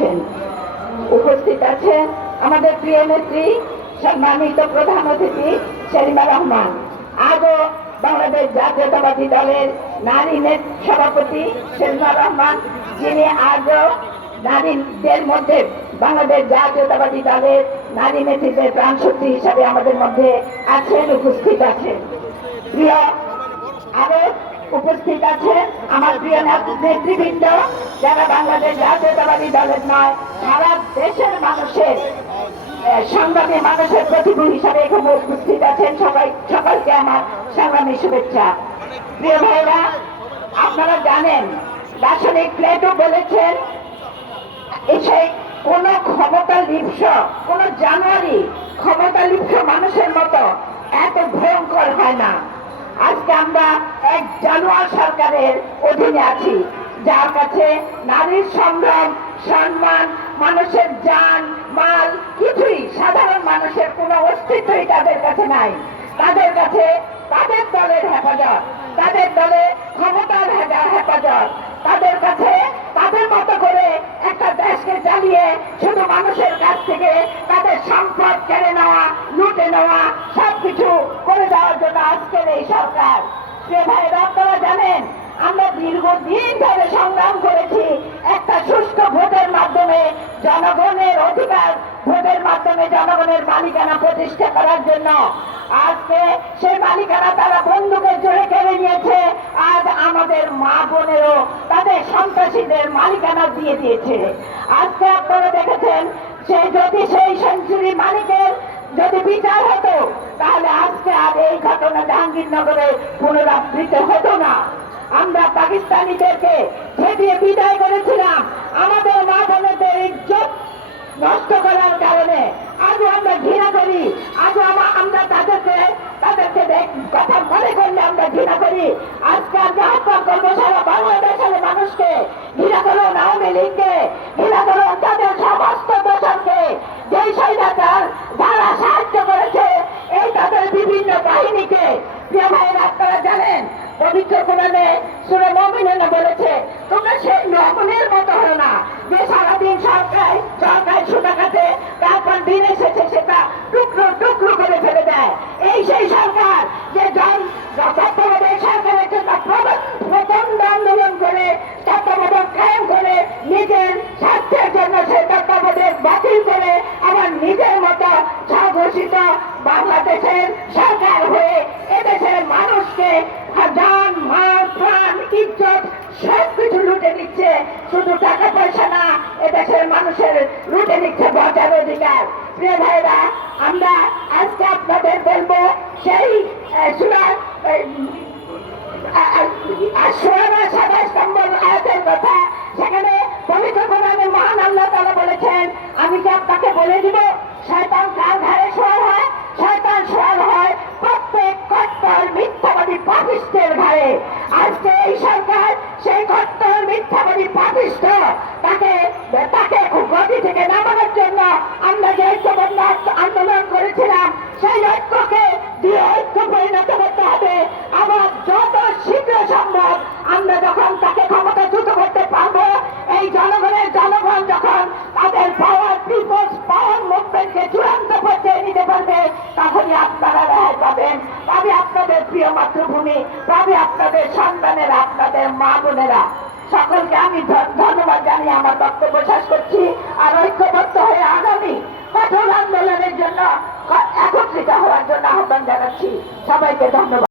আছেন। উপস্থিত আছেন আমাদের প্রিয় নেত্রী, সম্মানিত প্রধান অতিথি সেলিমা রহমান। আজও বাংলাদেশ জাতীয়তাবাদী দলের নারী নেত সভাপতি সেলিমা রহমান, যিনি আজও নারীদের মধ্যে বাংলাদেশ জাতীয়তাবাদী দলের নারী নেত্রীদের প্রাণ শক্তি হিসাবে আমাদের মধ্যে আছেন, উপস্থিত আছেন। প্রিয় আরও উপস্থিত আছেন আমার প্রিয় নেত- নেতৃবৃন্দ, যারা বাংলাদেশ জাতীয়তাবাদী দলের নয়, সারা দেশের মানুষের সংগ্রামী মানুষের প্রতিভূ হিসাবে এখানে উপস্থিত আছেন সবাই সকলকে আমার সংগ্রামী শুভেচ্ছা। প্রিয় ভাইরা আপনারা জানেন, দার্শনিক প্লেটো বলেছেন, এসে কোন ক্ষমতা লিপ্স কোন জানুয়ারি ক্ষমতা লিপ্স মানুষের মতো এত ভয়ঙ্কর হয় না। আজকে আমরা এক জানুয়ার সরকারের অধীনে আছি, যার কাছে নারীর সংগ্রাম সম্মান, মানুষের যান মাল কিছুই সাধারণ মানুষের কোনো অস্তিত্বই তাদের কাছে নাই। তাদের কাছে তাদের দলের হেফাজত, তাদের দলে ক্ষমতার হেফা- হেফাজত। তাদের কাছে তাদের মতো করে একটা দেশকে চালিয়ে শুধু মানুষের কাছ থেকে তাদের সম্পদ কেড়ে নেওয়া, লুটে নেওয়া জন্য আজকের এই সরকার। ভাইরা আপনারা জানেন, আমরা দীর্ঘদিন ধরে সংগ্রাম করেছি একটা সুষ্ঠ ভোটের মাধ্যমে জনগণের অধিকার, ভোটের মাধ্যমে জনগণের মালিকানা প্রতিষ্ঠা করার জন্য। আজকে সেই মালিকানা তারা বন্দুকের জোরে কেড়ে নিয়েছে। আজ আমাদের মা বোনেরও তাদের সন্ত্রাসীদের মালিকানা দিয়ে দিয়েছে। আজকে আপনারা দেখেছেন সে যদি সেই সেঞ্চুরি মালিকের যদি বিচার হতো তাহলে আজকে আর এই ঘটনা জাহাঙ্গীরনগরে পুনরাবৃত্তি হতো না। আমরা পাকিস্তানিদেরকে ছেটিয়ে বিদায় করেছিলাম। আমাদের মা বোনেদের ইজ্জত নষ্ট করার কারণে আজও আমরা ঘৃণা করি, আজও আমরা তাদেরকে তাদেরকে কথা মনে করলে আমরা ঘৃণা করি। আজকে আমরা করব সারা বাংলাদেশের মানুষকে ঘৃণা করুন আওয়ামী লীগকে। পবিত্র কোরআনে সুরে মমিনা বলেছে, তোমরা সেই মতো হলো না। যে সারাদিন কাটে তারপর দিন এসেছে সেটা টুকরো টুকরো করে ফেলে দেয়। এই সেই সরকার যে জন তত্ত্বাবধায়ক সরকার আছে তা প্রবল- প্রচণ্ড আন্দোলন করে কায়েম করে, নিজের স্বার্থের জন্য সেই তত্ত্বাবধায়ক বাতিল করে, আবার নিজের মতো স্বঘোষিত বাংলাদেশের সরকার হয়ে লুটে নিচ্ছে, শুধু টাকা পয়সা না এদেশের মানুষের লুটে নিচ্ছে বাঁচার অধিকার। প্রিয় ভাইরা আমরা আজকে আপনাদের বলব সেই আমি কি আপনাকে বলে দিব, শয়তান কার ঘরে শোয়ার পরিণত করতে হবে। আবার যত শীঘ্র সম্ভব আমরা যখন তাকে ক্ষমতাচ্যুত করতে পারব, এই জনগণের জনগণ যখন তাদের পাওয়ার পিপলস পাওয়ার মুভমেন্টকে চূড়ান্ত পর্যায়ে নিতে পারবে তখনই আপনারা রেহাই পাবেন। পাবে আপনাদের প্রিয় মাতৃভূমি, পাবে আপনাদের সন্তানেরা, আপনাদের মা বোনেরা। সকলকে আমি ধন্যবাদ জানিয়ে আমার বক্তব্য শেষ করছি। আর ঐক্যবদ্ধ আহ্বান জানাচ্ছি সবাইকে ধন্যবাদ